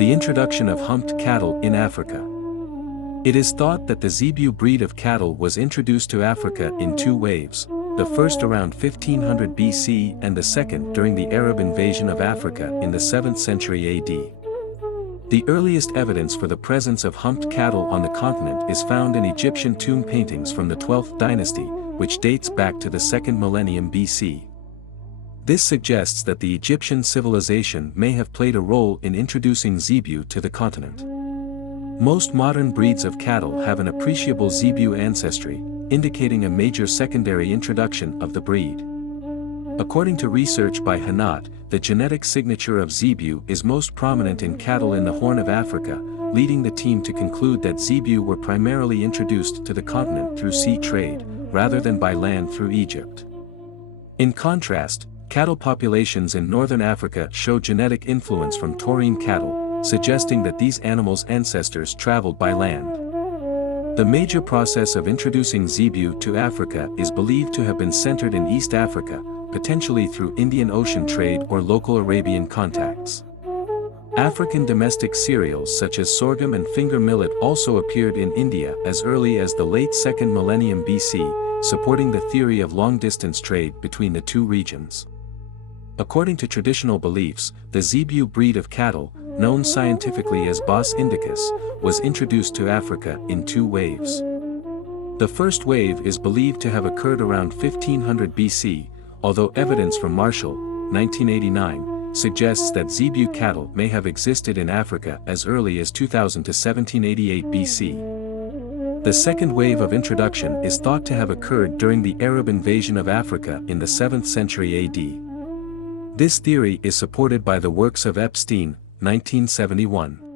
The introduction of humped cattle in Africa. It is thought that the zebu breed of cattle was introduced to Africa in two waves, the first around 1500 BC and the second during the Arab invasion of Africa in the 7th century AD. The earliest evidence for the presence of humped cattle on the continent is found in Egyptian tomb paintings from the 12th dynasty, which dates back to the 2nd millennium BC. This suggests that the Egyptian civilization may have played a role in introducing zebu to the continent. Most modern breeds of cattle have an appreciable zebu ancestry, indicating a major secondary introduction of the breed. According to research by Hanotte, the genetic signature of zebu is most prominent in cattle in the Horn of Africa, leading the team to conclude that zebu were primarily introduced to the continent through sea trade, rather than by land through Egypt. In contrast, cattle populations in northern Africa show genetic influence from taurine cattle, suggesting that these animals' ancestors traveled by land. The major process of introducing zebu to Africa is believed to have been centered in East Africa, potentially through Indian Ocean trade or local Arabian contacts. African domestic cereals such as sorghum and finger millet also appeared in India as early as the late 2nd millennium BC, supporting the theory of long-distance trade between the two regions. According to traditional beliefs, the zebu breed of cattle, known scientifically as Bos indicus, was introduced to Africa in two waves. The first wave is believed to have occurred around 1500 BC, although evidence from Marshall, 1989, suggests that zebu cattle may have existed in Africa as early as 2000 to 1788 BC. The second wave of introduction is thought to have occurred during the Arab invasion of Africa in the 7th century AD. This theory is supported by the works of Epstein, 1971.